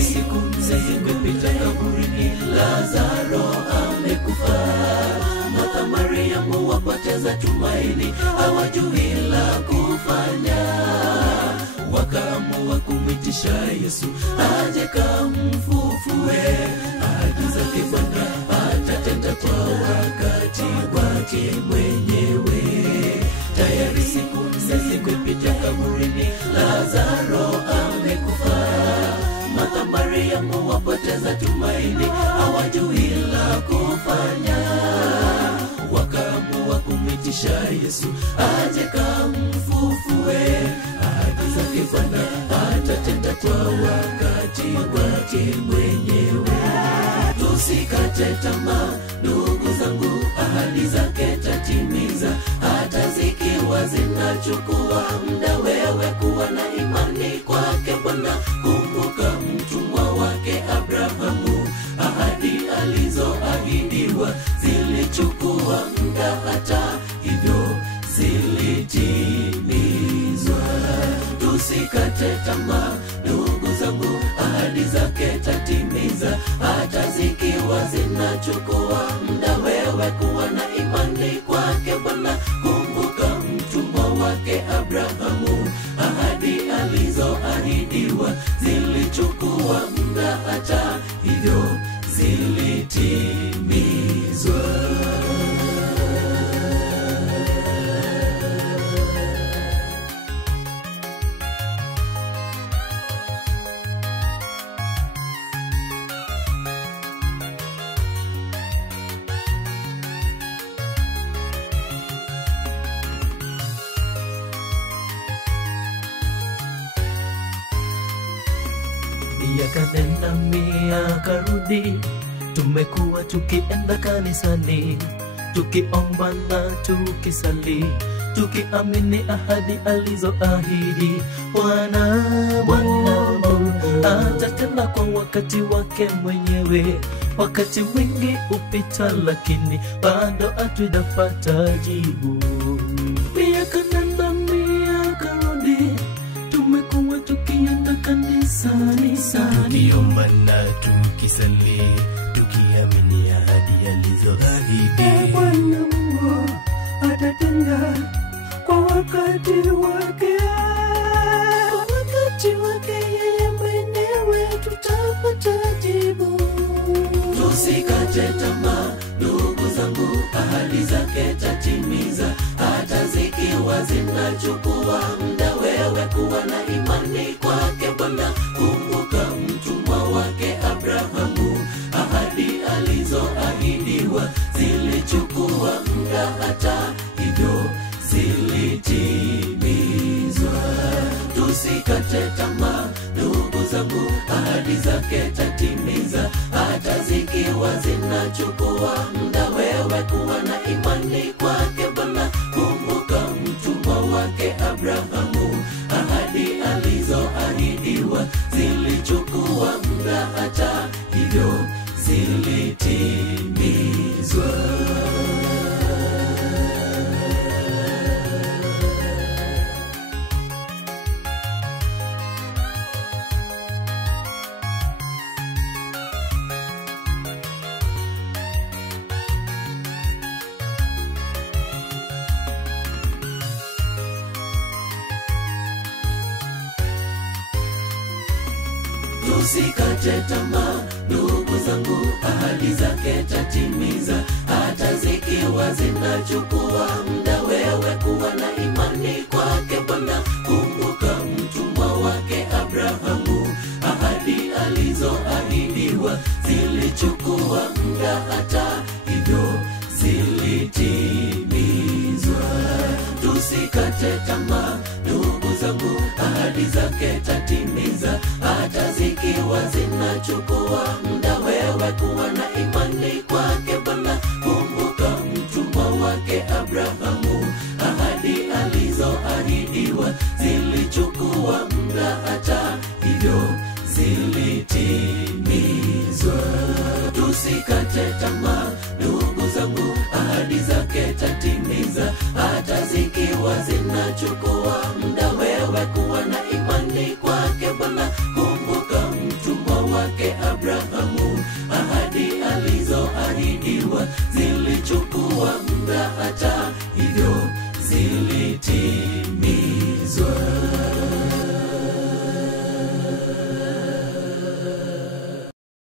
siku nne zimepita kaburini, Lazaro amekufa. Martha, Mariamu wapoteza tumaini, hawajui la kufanya. Wakaamua kumwitisha Yesu aje kamfufue. Ahadi zake Bwana atatenda kwa wakati wake mwenyewe. Tayari siku nne zimepita kaburini, Lazaro amekufa. Martha, Mariamu wapoteza tumaini, hawajui la kufanya. Wakaamua kumwitisha Yesu aje kamfufue. Ahadi zake Bwana atatenda kwa wakati wake mwenyewe. Tusikate tamaa ndugu zangu, ahadi zake tatimiza, hata zikiwa zinachukua muda. Wewe kuwa na imani kwake Bwana. Kumbuka mtumwa wake Abrahamu, ahadi alizoahidiwa zilichukua muda, hata hivyo zilitimizwa. Tusikate tamaa ndugu zangu, ahadi zake tatimiza, hata zikiwa zinachukua muda. Wewe kuwa na imani kwake Bwana. Kumbuka mtumwa wake Abrahamu, ahadi alizoahidiwa zilichukua muda, hata hivyo zilitimizwa. Miaka miaka rudi, tumekuwa tukienda kanisani, tukiomba na tukisali, tukiamini ahadi alizoahidi Bwana. Atatenda kwa wakati wake mwenyewe. Wakati mwingi upita, lakini bado hatujapata jibu. Miaka rudi, tumekuwa tukienda kanisani, tukiomba na tukisali, tukiamini ahadi alizoahidi Bwana Mungu atatenda kwa wakati wake. Wakati wake yeye mwenyewe tutapata jibu. Tusikate tamaa ndugu zangu, ahadi zake tatimiza, hata zikiwa zinachukua muda. Wewe kuwa na imani kwake Bwana. Kumbuka mtumwa wake Abrahamu, ahadi alizoahidiwa zilichukua muda, hata hivyo zilitimizwa. Tusikate tamaa ndugu zangu, ahadi zake tatimiza, hata zikiwa zinachukua muda. Wewe kuwa na imani kwake Bwana. Kumbuka mtumwa wake Abrahamu, ahadi alizoahidiwa zilichukua muda, hata hivyo zilitimizwa. Tusikate tamaa ndugu zangu, ahadi zake tatimiza, hata zikiwa zinachukua muda. Wewe kuwa na imani kwake Bwana. Kumbuka mtumwa wake Abrahamu, ahadi alizoahidiwa zilichukua muda, hata hivyo zilitimizwa. Tusikate tamaa ndugu zangu, ahadi zake tatimiza, hata zikiwa zinachukua muda. Wewe kuwa na imani kwake Bwana. Kumbuka mtumwa wake Abrahamu, ahadi alizoahidiwa zilichukua muda, hata hivyo zilitimizwa. Tusikate tamaa ndugu zangu, ahadi zake tatimiza, hata zikiwa zinachukua